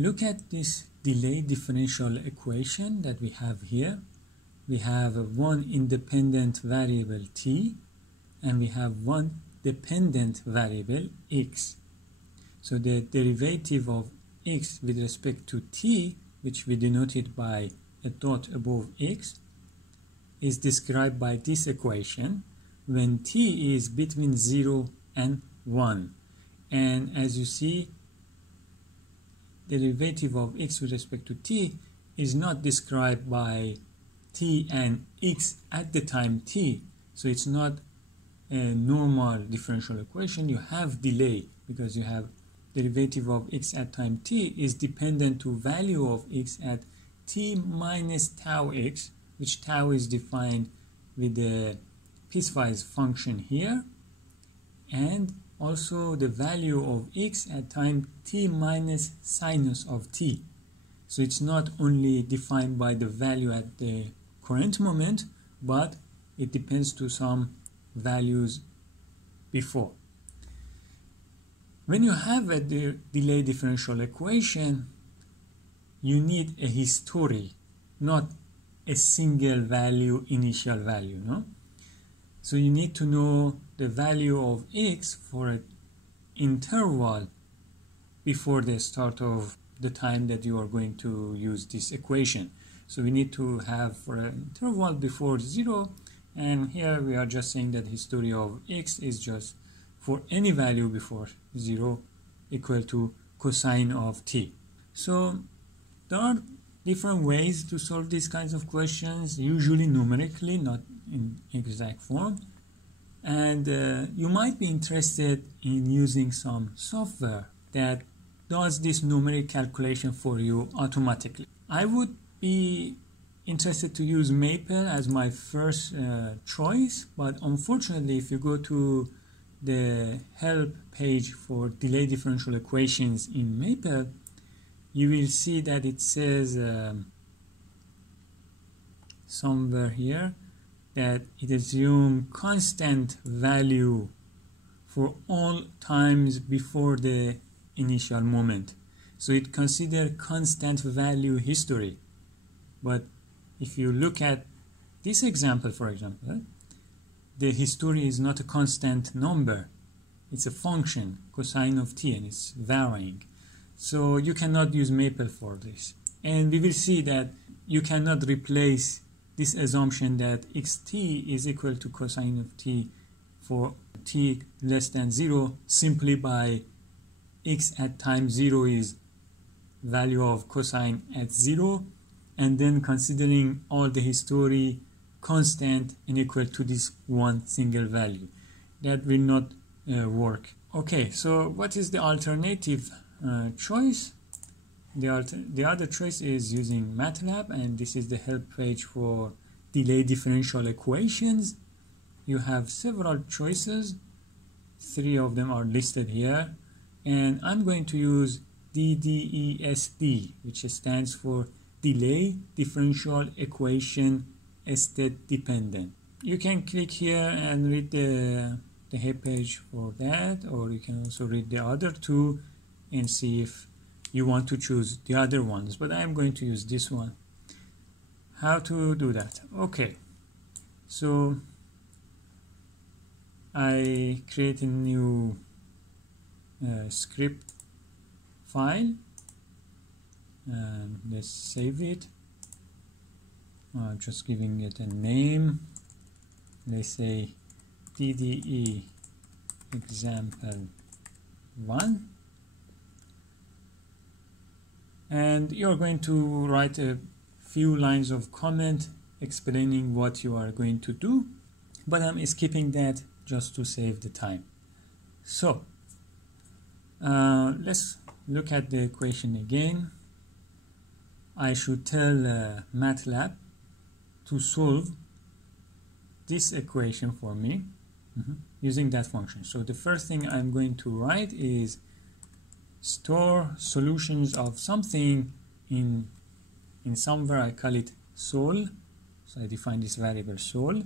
Look at this delay differential equation that we have here. We have one independent variable t, and we have one dependent variable x. So the derivative of x with respect to t, which we denoted by a dot above x, is described by this equation when t is between 0 and 1. And as you see, the derivative of x with respect to t is not described by t and x at the time t. So it's not a normal differential equation. You have delay because you have derivative of x at time t is dependent to value of x at t minus tau x, which tau is defined with the piecewise function here, and also the value of x at time t minus sinus of t. So it's not only defined by the value at the current moment, but it depends to some values before. When you have a delay differential equation, you need a history, not a single value, initial value, no? So you need to know the value of x for an interval before the start of the time that you are going to use this equation. So we need to have for an interval before 0, and here we are just saying that history of x is just for any value before 0 equal to cosine of t. So there are different ways to solve these kinds of questions, usually numerically, not in exact form. And you might be interested in using some software that does this numeric calculation for you automatically. I would be interested to use Maple as my first choice, but unfortunately if you go to the help page for delay differential equations in Maple, you will see that it says somewhere here that it assumes constant value for all times before the initial moment. So it considers constant value history. But if you look at this example, for example, the history is not a constant number. It's a function, cosine of t, and it's varying. So you cannot use Maple for this. And we will see that you cannot replace this assumption that xt is equal to cosine of t for t less than 0 simply by x at time 0 is value of cosine at 0, and then considering all the history constant and equal to this one single value. That will not work. Okay, so what is the alternative choice? The other choice is using Matlab, and this is the help page for delay differential equations. You have several choices. 3 of them are listed here, and I'm going to use DDE, which stands for delay differential equation state dependent. You can click here and read the help page for that, or you can also read the other two and see if you want to choose the other ones, but I'm going to use this one. How to do that? Okay, so I create a new script file and let's save it. Just giving it a name. Let's say DDE example 1. And you're going to write a few lines of comment explaining what you are going to do, but I'm skipping that just to save the time. So let's look at the equation again. I should tell Matlab to solve this equation for me using that function. So the first thing I'm going to write is store solutions of something in somewhere. I call it sol. So I define this variable sol,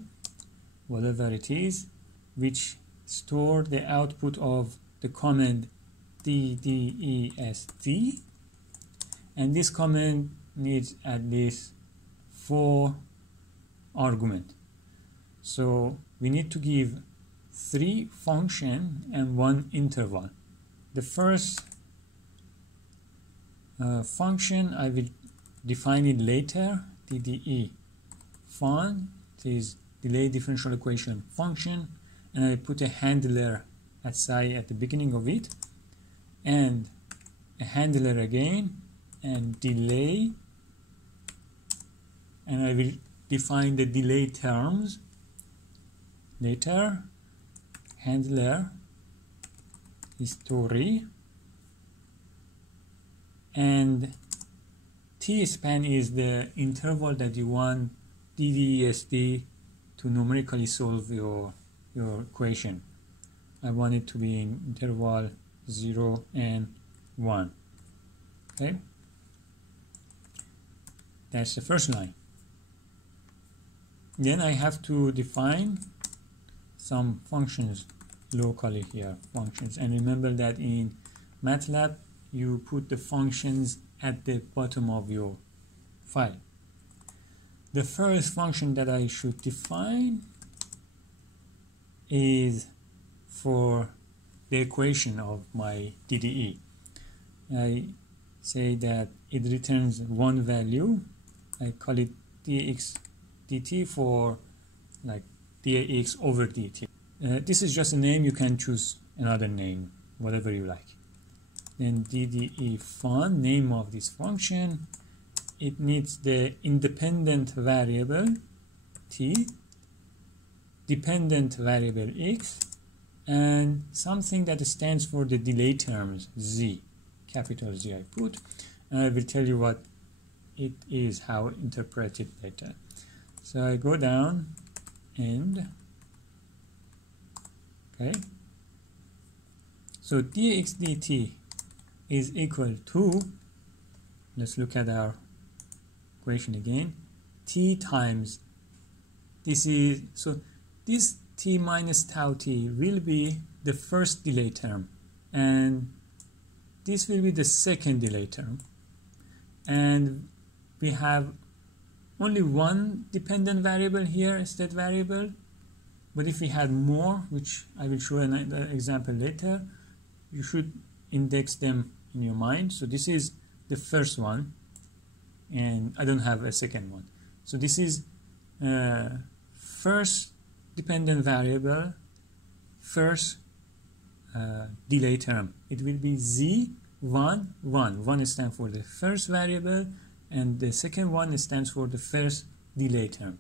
whatever it is, which store the output of the command ddest, and this comment needs at least 4 arguments. So we need to give 3 function and 1 interval. The first function I will define it later. DDE fun is delay differential equation function, and I put a handler at the beginning of it, and a handler again, and delay, and I will define the delay terms later. Handler history, and T span is the interval that you want DDE to numerically solve your equation. I want it to be in interval 0 and 1. Okay, that's the first line. Then I have to define some functions locally here, functions, and remember that in Matlab you put the functions at the bottom of your file. The first function that I should define is for the equation of my DDE. I say that it returns one value. I call it dx dt for like dx over dt. This is just a name. You can choose another name, whatever you like. Then DDE fun, name of this function. It needs the independent variable t, dependent variable x, and something that stands for the delay terms z, capital Z I put, and I will tell you what it is, how to interpret it later. So I go down and okay, so dx dt is equal to, let's look at our equation again, t times, this is, so this t minus tau t will be the first delay term, and this will be the second delay term, and we have only one dependent variable here, state variable, but if we had more, which I will show another example later, you should index them in your mind. So this is the first one, and I don't have a second one. So this is first dependent variable, first delay term. It will be z1, 1. 1 stands for the first variable, and the second one stands for the first delay term.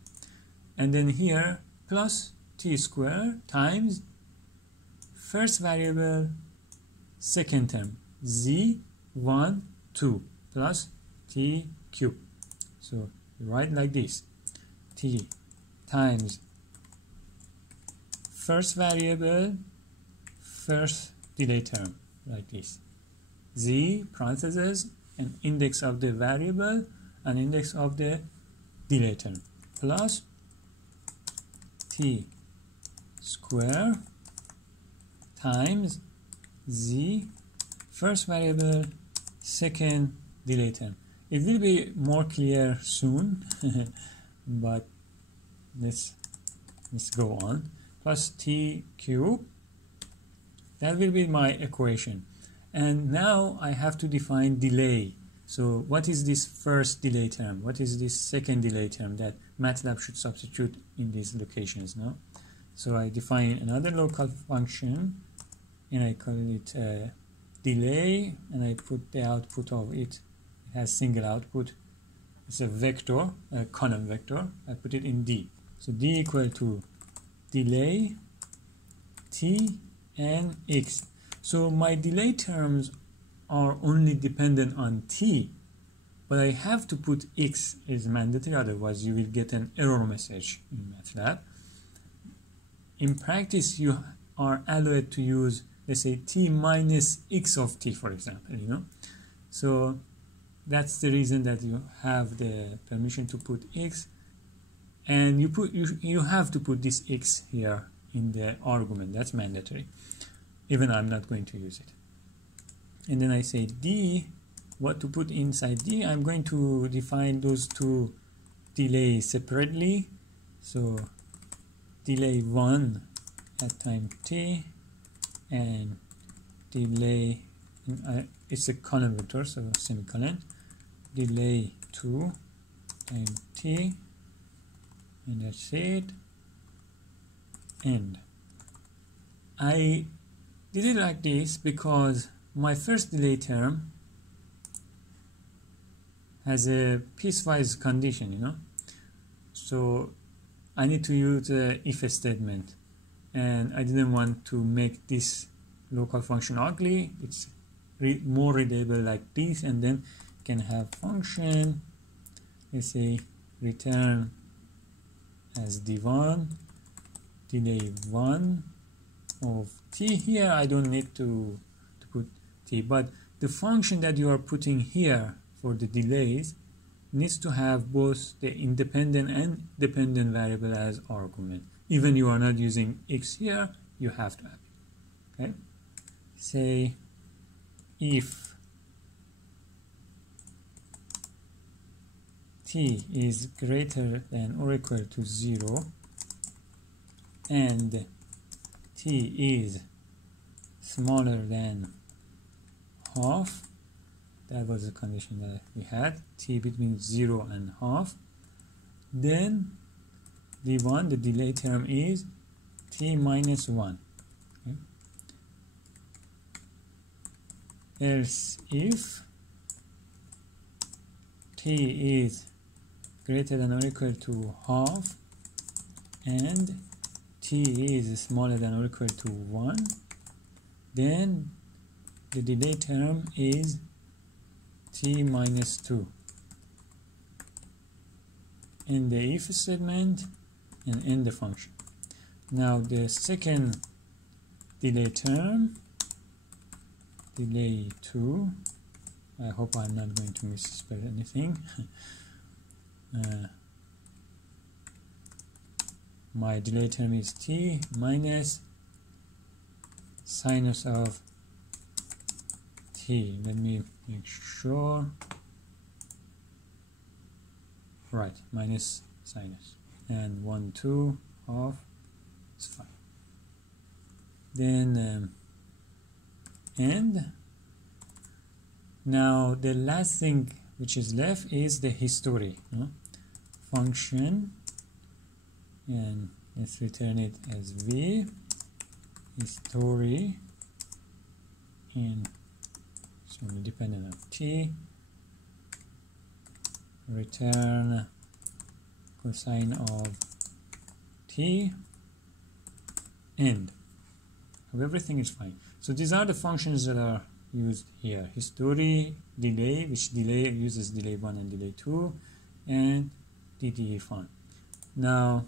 And then here, plus t squared times first variable, second term, z1, 2, plus t cube. So write like this, t times first variable, first delay term, like this, z parentheses, an index of the variable, an index of the delay term, plus t square times z first variable, second delay term. It will be more clear soon, but let's go on. Plus t cube, that will be my equation. And now I have to define delay. So what is this first delay term? What is this second delay term that Matlab should substitute in these locations now? So I define another local function, and I call it delay, and I put the output of it. It has single output. It's a vector, a column vector. I put it in D. So D equal to delay t and x. So my delay terms are only dependent on t, but I have to put x is mandatory, otherwise you will get an error message in Matlab. In practice, you are allowed to use, let's say, t minus x of t, for example, you know. So that's the reason that you have the permission to put x, and you have to put this x here in the argument. That's mandatory. Even I'm not going to use it. And then I say d what to put inside D, I'm going to define those two delays separately. So delay 1 at time t, and delay, it's a column vector, so semicolon, delay 2 time t, and that's it. And I did it like this because my first delay term has a piecewise condition, you know, so I need to use a if statement, and I didn't want to make this local function ugly. It's more readable like this, and then can have function, let's say return as d1 delay 1 of t. Here I don't need to put t, but the function that you are putting here for the delays needs to have both the independent and dependent variable as argument. Even you are not using x here, you have to have it. Okay, say if t is greater than or equal to 0 and t is smaller than half, that was the condition that we had, t between 0 and half, then d1, the delay term, is t minus 1. Okay. Else if t is greater than or equal to half and t is smaller than or equal to 1, then the delay term is t minus 2 in the if statement and in the function. Now the second delay term, delay 2, I hope I'm not going to misspell anything. My delay term is t minus sinus of t. Let me make sure. Right, minus sinus. And 1, 2, half, it's fine. Then, and now the last thing which is left is the history. Function, and let's return it as v, history, and so independent of t, return cosine of t, end. Everything is fine. So these are the functions that are used here: history, delay, which delay uses delay 1 and delay 2, and DDE fun. Now,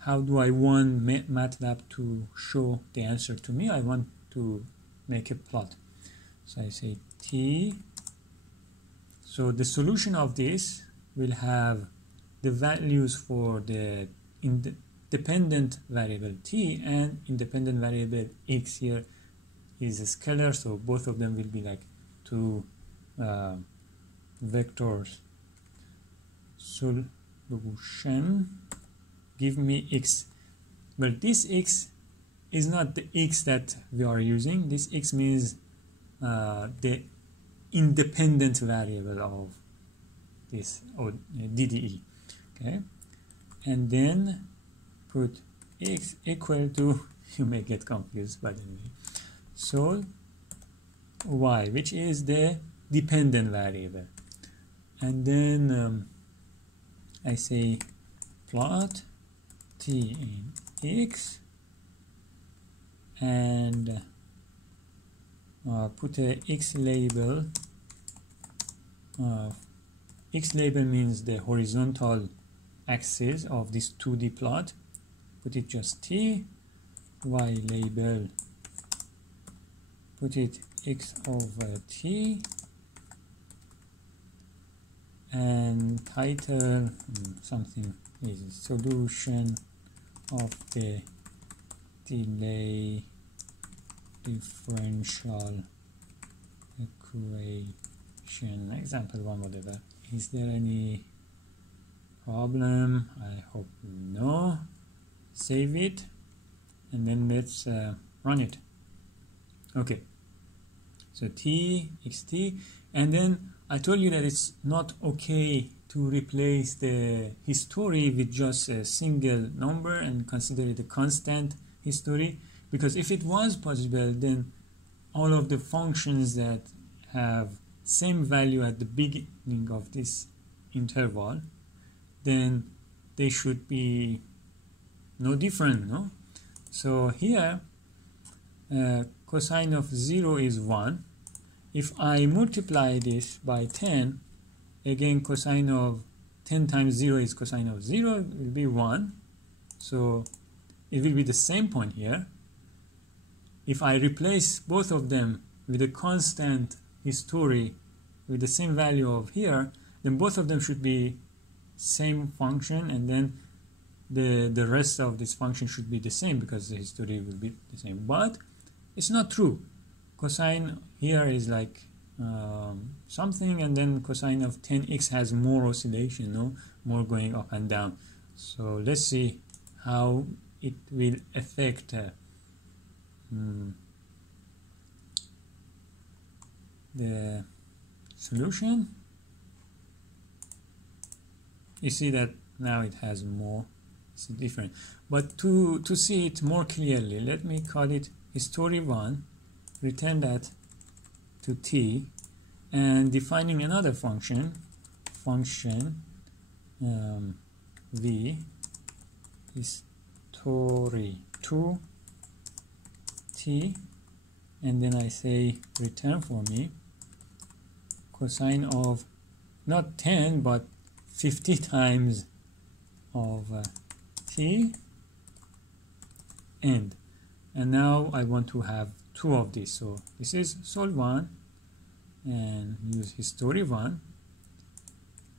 how do I want Matlab to show the answer to me? I want to make a plot. So I say t. So the solution of this will have the values for the dependent variable t and independent variable x. Here is a scalar, so both of them will be like two vectors. Solution, give me x. Well, this x is not the x that we are using. This x means the independent variable of this, or DDE. Okay, and then put x equal to, you may get confused by the way, so y, which is the dependent variable, and then I say plot t in x, and put a x label. X label means the horizontal axis of this 2D plot. Put it just t. Y label, put it x over t, and title something is solution of the delay differential equation, example 1, whatever. Is there any problem? I hope no. Save it, and then let's run it. Okay, so t, xt, and then I told you that it's not okay to replace the history with just a single number and consider it a constant history, because if it was possible, then all of the functions that have same value at the beginning of this interval, then they should be no different, no? So here cosine of 0 is 1. If I multiply this by 10, again cosine of 10 times 0 is cosine of 0, it will be 1. So it will be the same point here. If I replace both of them with a constant history with the same value of here, then both of them should be same function, and then the rest of this function should be the same because the history will be the same. But it's not true. Cosine here is like something, and then cosine of 10x has more oscillation, no? More going up and down. So let's see how it will affect the solution. You see that now it has more, it's different. But to see it more clearly, let me call it history 1, return that to t, and defining another function v history 2 t, and then I say return for me cosine of not 10 but 50 times of t, and now I want to have 2 of these. So this is sol 1 and use history 1,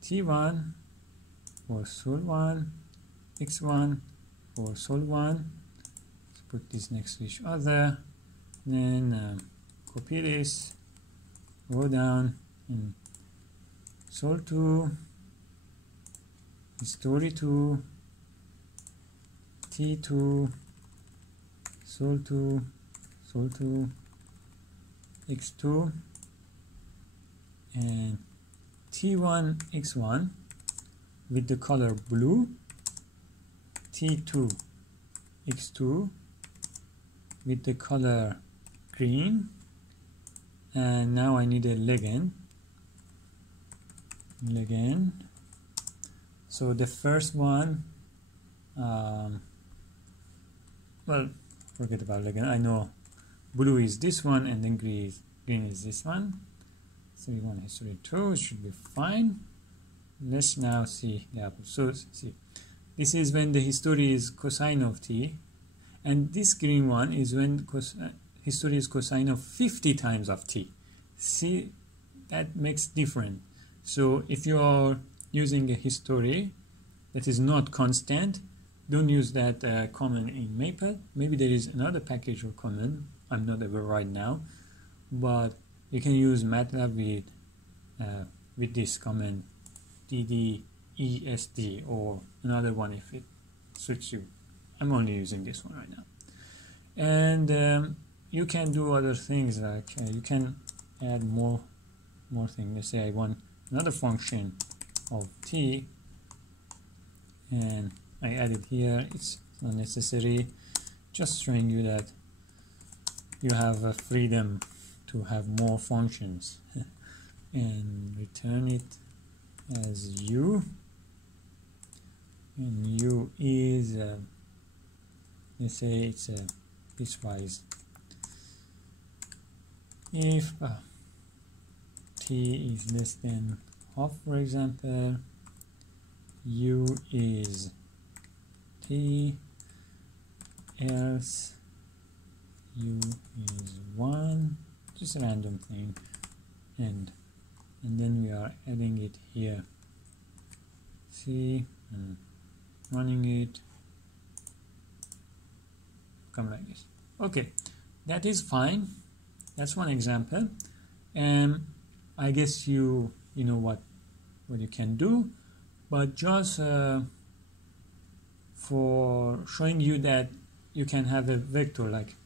t1 for sol 1, x1 for sol 1. Let's put this next to each other, then copy this, go down, and sol 2, history 2, t2, sol 2, x2, and t1, x1 with the color blue, t2, x2 with the color green, and now I need a legend. So the first one, well, forget about legend. I know blue is this one, and then green is this one. History 1, history 2, it should be fine. Let's now see the apple. So see, this is when the history is cosine of t, and this green one is when history is cosine of 50 times of t. See, that makes different. So if you are using a history that is not constant, don't use that command in Maple. Maybe there is another package or command, I'm not aware right now, but you can use Matlab with this command DDE or another one if it suits you. I'm only using this one right now. And you can do other things, like you can add more things. Let's say I want another function of t, and I add it here. It's not necessary, just showing you that you have freedom to have more functions. And return it as u, and u is let's say it's a piecewise. If t is less than half, for example, u is t, else u is 1, just a random thing, and then we are adding it here. See, and running it, come like this. Okay, that is fine. That's one example. And I guess you know what you can do, but just for showing you that you can have a vector like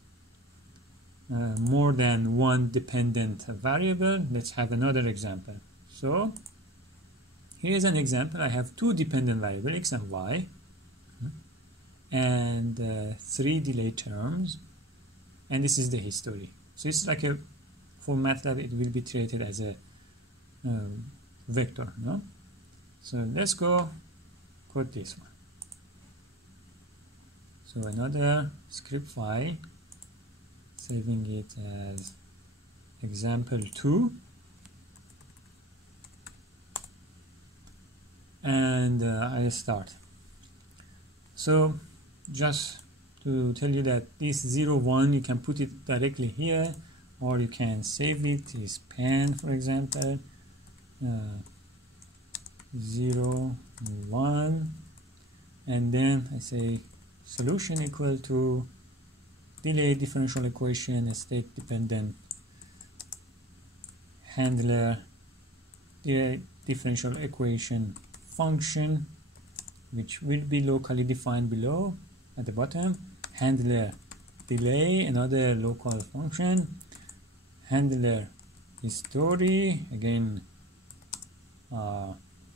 more than one dependent variable, let's have another example. So here's an example. I have two dependent variables, x and y, and three delay terms, and this is the history. So it's like for Matlab it will be treated as a vector, no? So let's go code this one. So another script file, saving it as example2, and I start. So just to tell you that this 0, 1, you can put it directly here, or you can save it as pen, for example, 0, 1, and then I say solution equal to delay differential equation state dependent handler delay differential equation function, which will be locally defined below at the bottom, handler delay, another local function, handler history, again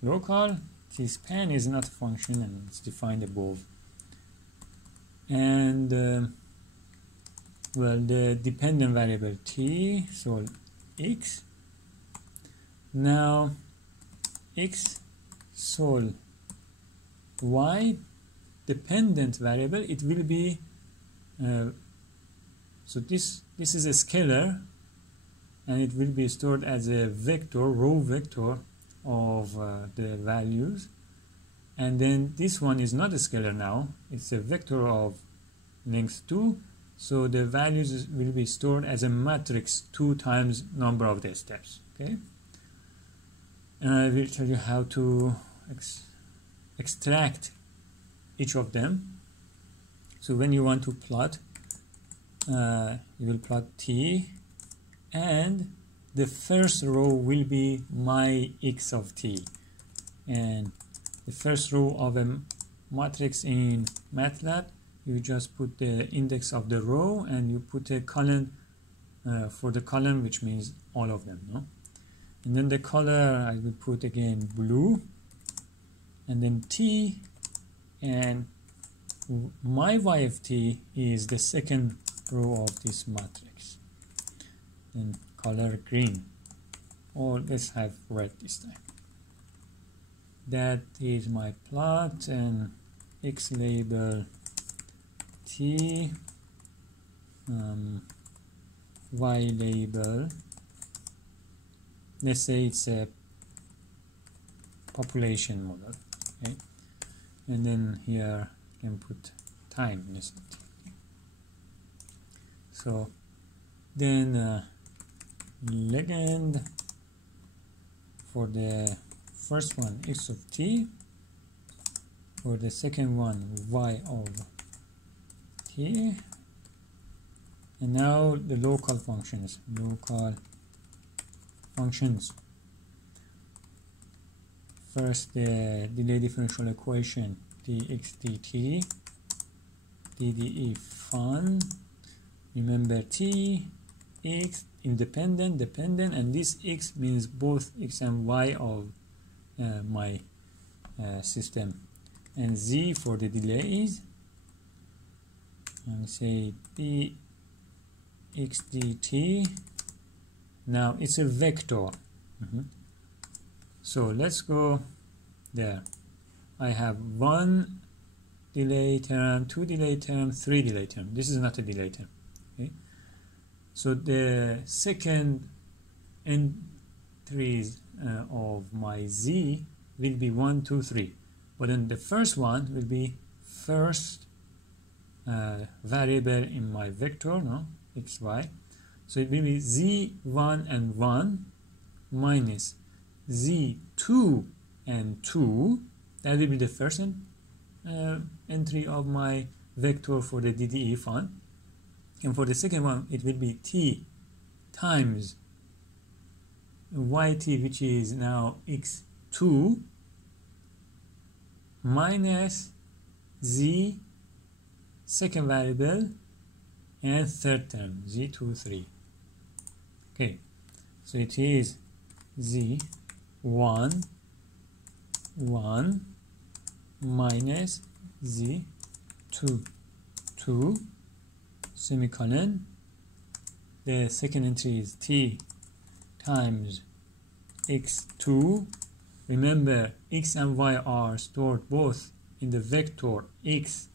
local. This span is not a function and it's defined above. And well, the dependent variable t, so x. Now x sol y dependent variable, it will be so this is a scalar, and it will be stored as a vector, row vector of the values. And then this one is not a scalar now, it's a vector of length 2, so the values will be stored as a matrix 2 times number of the steps. Okay, and I will tell you how to extract each of them. So when you want to plot, you will plot t, and the first row will be my x of t, and the first row of a matrix in Matlab, you just put the index of the row and you put a column for the column, which means all of them, no? And then the color I will put again blue, and then t, and my y of t is the second row of this matrix, then color green, or let's have red this time. That is my plot, and x label t, y label, let's say it's a population model, okay? And then here you can put time inside. So then legend for the first one x of t, for the second one y of t, and now the local functions. First the delay differential equation dx dt, DDE fun, remember t, x, independent, dependent, and this x means both x and y of my system, and z for the delays, and say dx dt. Now it's a vector. So let's go there. I have 1 delay term, 2 delay term, 3 delay term. This is not a delay term. Okay. So the second entries of my z will be 1, 2, 3. But then the first one will be first variable in my vector, no, x, y. So it will be z1 and 1 minus z2 and 2. That will be the first entry of my vector for the DDE fun. And for the second one, it will be t times yt, which is now x2 minus z second variable and third term z23. Okay, so it is z1 1 minus z2 2 semicolon. The second entry is t times x2. Remember, x and y are stored both in the vector x,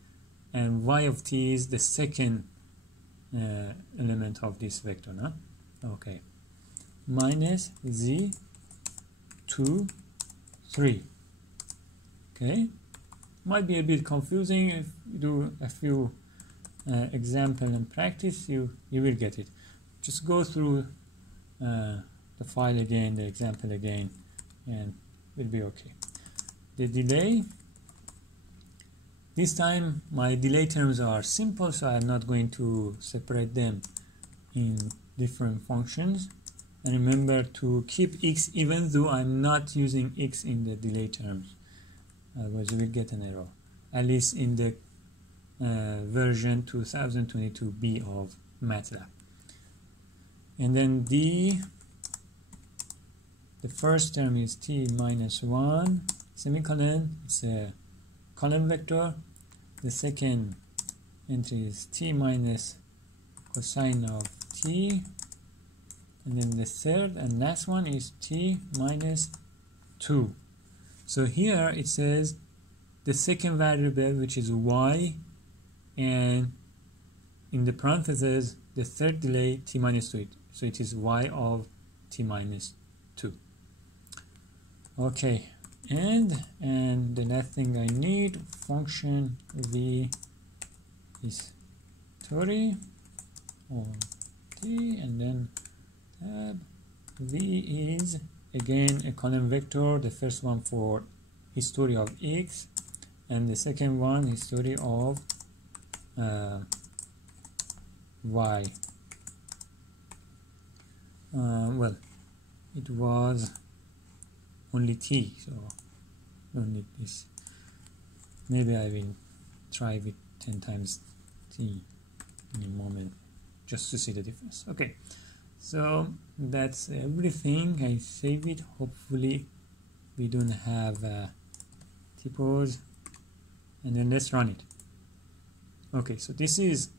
and y of t is the second element of this vector, no? Okay, minus z2 3. Okay, might be a bit confusing. If you do a few example and practice, you will get it. Just go through the file again, the example again, and will be okay. The delay, this time my delay terms are simple, so I'm not going to separate them in different functions. And remember to keep x even though I'm not using x in the delay terms, otherwise you will get an error, at least in the version 2022b of Matlab. And then the first term is t minus 1 semicolon, it's a column vector. The second entry is t minus cosine of t, and then the third and last one is t minus 2. So here it says the second variable, which is y, and in the parentheses the third delay t minus 2, so it is y of t minus 2. Okay, and the last thing I need, function v is 30 on t, and then tab v is again a column vector, the first one for history of x, and the second one history of y. Well, it was only t, so don't need this. Maybe I will try with 10 times t in a moment just to see the difference. Okay, so that's everything. I save it. Hopefully we don't have typos, and then let's run it. Okay, so this is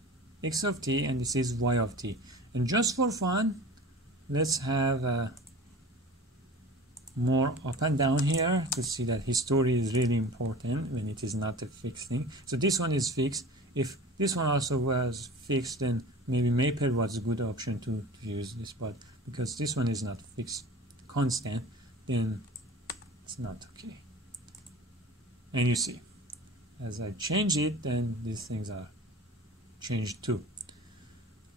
x of t and this is y of t, and just for fun let's have more up and down here to see that history is really important when it is not a fixed thing. So this one is fixed. If this one also was fixed, then maybe maple was a good option to use this, but because this one is not fixed constant, then it's not okay. And you see, as I change it, then these things are changed too.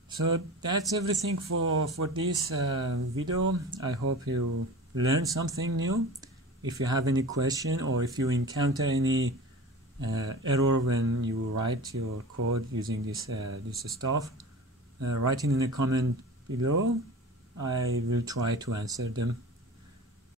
So that's everything for this video. I hope you learned something new. If you have any question, or if you encounter any error when you write your code using this stuff, write it in a comment below. I will try to answer them